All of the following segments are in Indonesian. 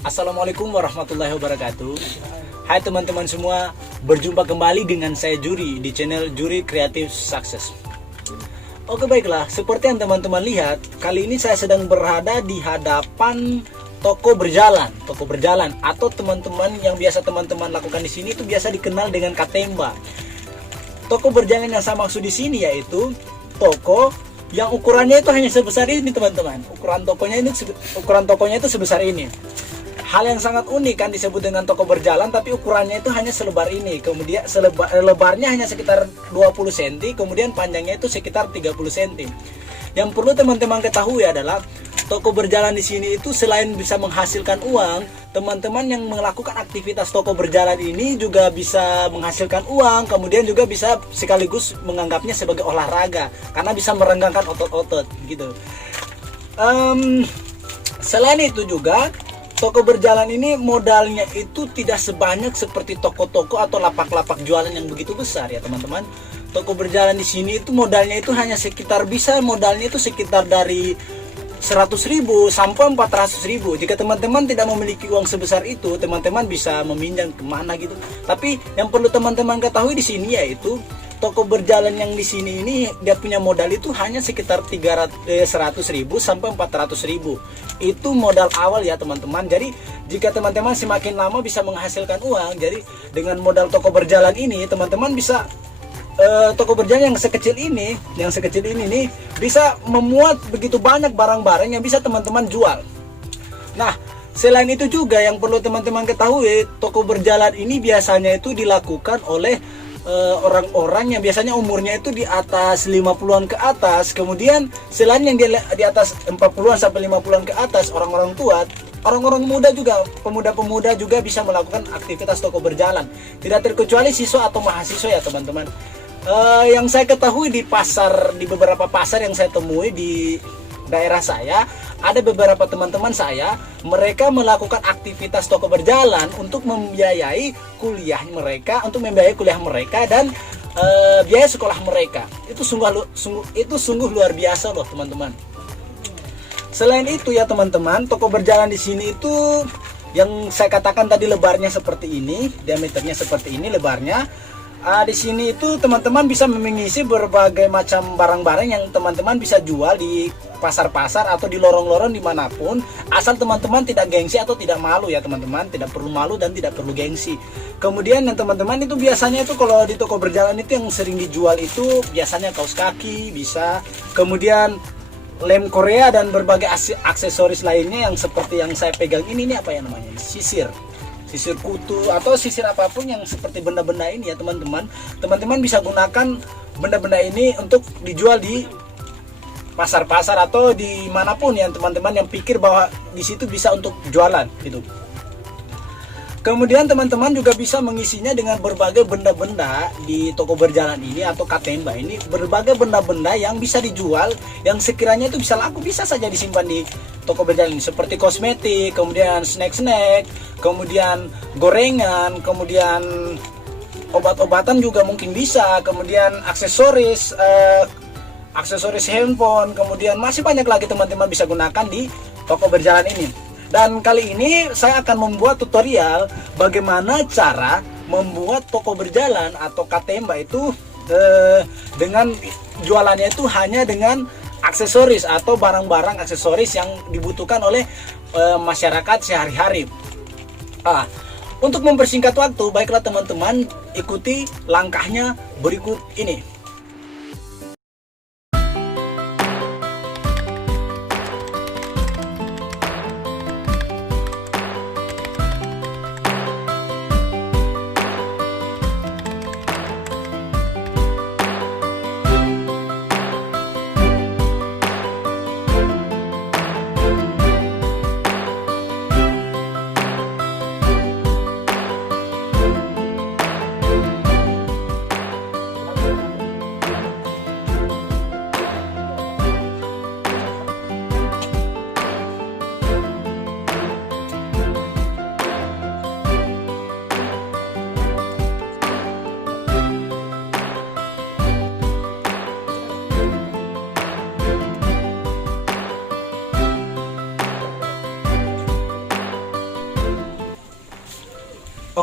Assalamualaikum warahmatullahi wabarakatuh. Hai teman-teman semua, berjumpa kembali dengan saya Juri di channel Juri Creative Success. Oke baiklah, seperti yang teman-teman lihat, kali ini saya sedang berada di hadapan toko berjalan atau teman-teman yang biasa teman-teman lakukan di sini itu biasa dikenal dengan katemba. Toko berjalan yang saya maksud di sini yaitu toko yang ukurannya itu hanya sebesar ini teman-teman. Ukuran tokonya itu sebesar ini. Hal yang sangat unik kan disebut dengan toko berjalan, tapi ukurannya itu hanya selebar ini. Kemudian lebarnya hanya sekitar 20 cm, kemudian panjangnya itu sekitar 30 cm. Yang perlu teman-teman ketahui adalah toko berjalan di sini itu selain bisa menghasilkan uang, teman-teman yang melakukan aktivitas toko berjalan ini juga bisa menghasilkan uang, kemudian juga bisa sekaligus menganggapnya sebagai olahraga karena bisa merenggangkan otot-otot gitu. Selain itu juga toko berjalan ini modalnya itu tidak sebanyak seperti toko-toko atau lapak-lapak jualan yang begitu besar ya teman-teman. Toko berjalan di sini itu modalnya itu hanya sekitar modalnya itu sekitar dari 100.000 sampai 400.000. Jika teman-teman tidak memiliki uang sebesar itu, teman-teman bisa meminjam kemana gitu. Tapi yang perlu teman-teman ketahui di sini yaitu toko berjalan yang di sini ini dia punya modal itu hanya sekitar 100.000 sampai 400.000. Itu modal awal ya teman-teman. Jadi jika teman-teman semakin lama bisa menghasilkan uang, jadi dengan modal toko berjalan ini teman-teman bisa toko berjalan yang sekecil ini nih bisa memuat begitu banyak barang-barang yang bisa teman-teman jual. Nah, selain itu juga yang perlu teman-teman ketahui, toko berjalan ini biasanya itu dilakukan oleh orang-orang yang biasanya umurnya itu di atas 50-an ke atas. Kemudian selain yang di atas 40-an sampai 50-an ke atas, orang-orang tua, orang-orang muda juga, pemuda-pemuda juga bisa melakukan aktivitas toko berjalan. Tidak terkecuali siswa atau mahasiswa ya teman-teman. Yang saya ketahui di beberapa pasar yang saya temui di daerah saya, ada beberapa teman-teman saya, mereka melakukan aktivitas toko berjalan untuk membiayai kuliah mereka, dan biaya sekolah mereka. Itu sungguh luar biasa loh teman-teman. Selain itu ya teman-teman, toko berjalan di sini itu yang saya katakan tadi lebarnya seperti ini, diameternya seperti ini lebarnya. Di sini itu teman-teman bisa mengisi berbagai macam barang-barang yang teman-teman bisa jual di pasar-pasar atau di lorong-lorong dimanapun, asal teman-teman tidak gengsi atau tidak malu ya teman-teman. Tidak perlu malu dan tidak perlu gengsi. Kemudian yang teman-teman itu biasanya itu kalau di toko berjalan itu yang sering dijual itu biasanya kaos kaki bisa, kemudian lem Korea dan berbagai aksesoris lainnya yang seperti yang saya pegang ini apa ya namanya, sisir kutu atau sisir apapun yang seperti benda-benda ini ya teman-teman. Teman-teman bisa gunakan benda-benda ini untuk dijual di pasar-pasar atau dimanapun yang teman-teman yang pikir bahwa di situ bisa untuk jualan gitu. Kemudian teman-teman juga bisa mengisinya dengan berbagai benda-benda di toko berjalan ini atau katemba ini, berbagai benda-benda yang bisa dijual, yang sekiranya itu bisa laku, bisa saja disimpan di toko berjalan ini, seperti kosmetik, kemudian snack-snack, kemudian gorengan, kemudian obat-obatan juga mungkin bisa, kemudian aksesoris handphone, kemudian masih banyak lagi teman-teman bisa gunakan di toko berjalan ini. Dan kali ini saya akan membuat tutorial bagaimana cara membuat toko berjalan atau katemba itu dengan jualannya itu hanya dengan aksesoris atau barang-barang aksesoris yang dibutuhkan oleh masyarakat sehari-hari. Untuk mempersingkat waktu, baiklah teman-teman ikuti langkahnya berikut ini.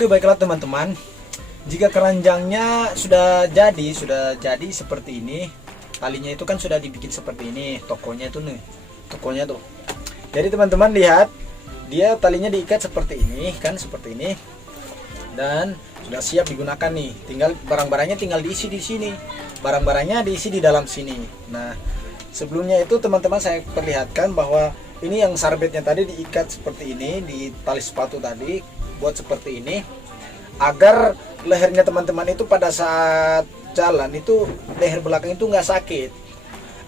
Oke, baiklah teman-teman. Jika keranjangnya sudah jadi seperti ini, talinya itu kan sudah dibikin seperti ini, tokonya itu nih, tokonya tuh. Jadi teman-teman lihat, dia talinya diikat seperti ini kan, seperti ini, dan sudah siap digunakan nih. Tinggal barang-barangnya tinggal diisi di sini, barang-barangnya diisi di dalam sini. Nah, sebelumnya itu teman-teman saya perlihatkan bahwa ini yang sarbetnya tadi diikat seperti ini di tali sepatu tadi, buat seperti ini agar lehernya teman-teman itu pada saat jalan itu leher belakang itu nggak sakit.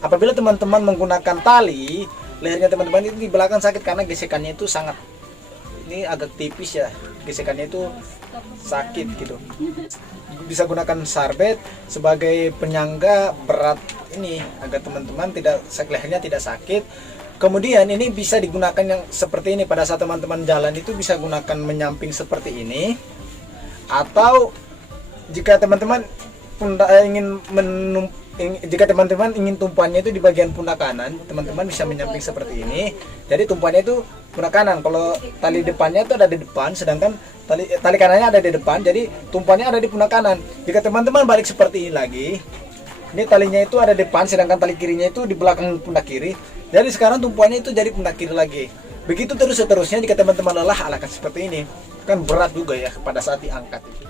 Apabila teman-teman menggunakan tali, lehernya teman-teman itu di belakang sakit karena gesekannya itu sangat, ini agak tipis ya, gesekannya itu sakit gitu. Bisa gunakan sarbet sebagai penyangga berat ini agar teman-teman tidak, lehernya tidak sakit. Kemudian ini bisa digunakan yang seperti ini pada saat teman-teman jalan itu, bisa gunakan menyamping seperti ini. Atau jika teman-teman jika teman-teman ingin tumpuannya itu di bagian pundak kanan, teman-teman bisa menyamping seperti ini. Jadi tumpuannya itu pundak kanan. Kalau tali depannya itu ada di depan, sedangkan tali kanannya ada di depan. Jadi tumpuannya ada di pundak kanan. Jika teman-teman balik seperti ini lagi, ini talinya itu ada di depan, sedangkan tali kirinya itu di belakang pundak kiri. Jadi sekarang tumpuannya itu jadi pundak kiri lagi. Begitu terus seterusnya. Jika teman-teman lelah, alakan seperti ini. Kan berat juga ya pada saat diangkat itu.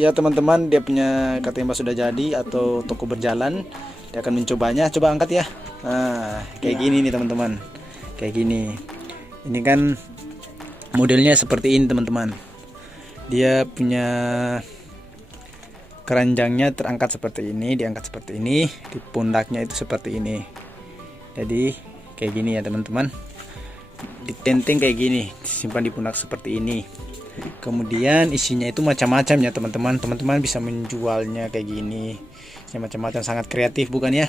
ya teman-teman, dia punya katimbang sudah jadi atau toko berjalan. Dia akan mencobanya. Coba angkat ya. Nah, kayak gini nih teman-teman. Kayak gini. Ini kan modelnya seperti ini teman-teman. Dia punya keranjangnya terangkat seperti ini, diangkat seperti ini, di pundaknya itu seperti ini. Jadi kayak gini ya teman-teman. Ditenteng kayak gini, disimpan di pundak seperti ini. Kemudian isinya itu macam-macam ya teman-teman. Teman-teman bisa menjualnya kayak gini. Macam-macam, sangat kreatif bukan ya?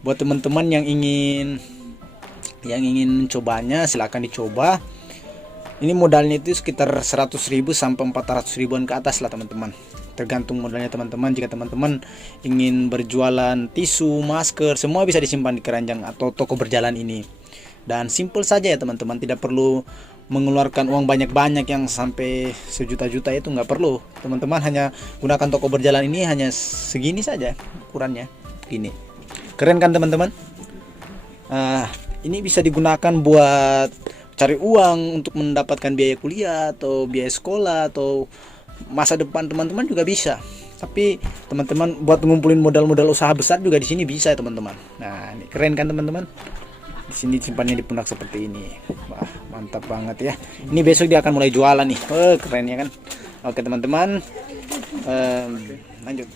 Buat teman-teman yang ingin mencobanya, silahkan dicoba. Ini modalnya itu sekitar 100.000 sampai 400 ribuan ke atas lah teman-teman. Tergantung modalnya teman-teman. Jika teman-teman ingin berjualan tisu, masker, semua bisa disimpan di keranjang atau toko berjalan ini. Dan simple saja ya teman-teman, tidak perlu mengeluarkan uang banyak-banyak yang sampai sejuta-juta, itu nggak perlu. Teman-teman hanya gunakan toko berjalan ini, hanya segini saja ukurannya. Gini. Keren kan teman-teman? Ini bisa digunakan buat cari uang untuk mendapatkan biaya kuliah atau biaya sekolah atau masa depan teman-teman juga bisa. Tapi teman-teman buat ngumpulin modal-modal usaha besar juga di sini bisa ya teman-teman. Nah, ini keren kan teman-teman? Di sini simpannya di pundak seperti ini. Wah, mantap banget ya. Ini besok dia akan mulai jualan nih. Keren ya kan? Oke teman-teman. Lanjut.